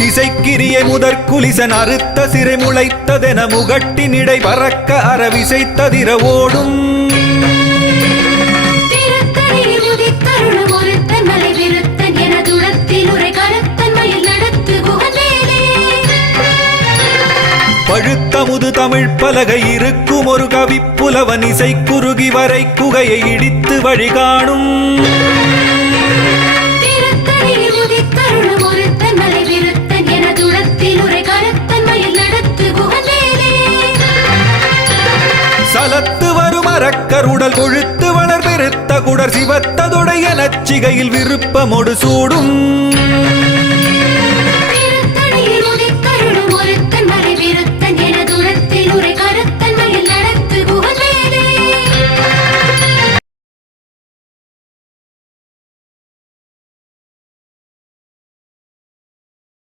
திசைக்கிரியை முதற் குலிசன் அறுத்த சிறை முளைத்ததென முகட்டினிடை பறக்க அரவிசைத்ததிர ஓடும் பழுத்தமுது தமிழ் பலகை இருக்கும் ஒரு கவிப்புலவன் இசை குறுகி வரை குகையை இடித்து வழிகாணும் சலத்து வரும் அரக்கருடல் கொழுத்து வளர் பெருத்த குடர் சிவத்ததுடைய நச்சிகையில் விருப்பமொடு சூடும்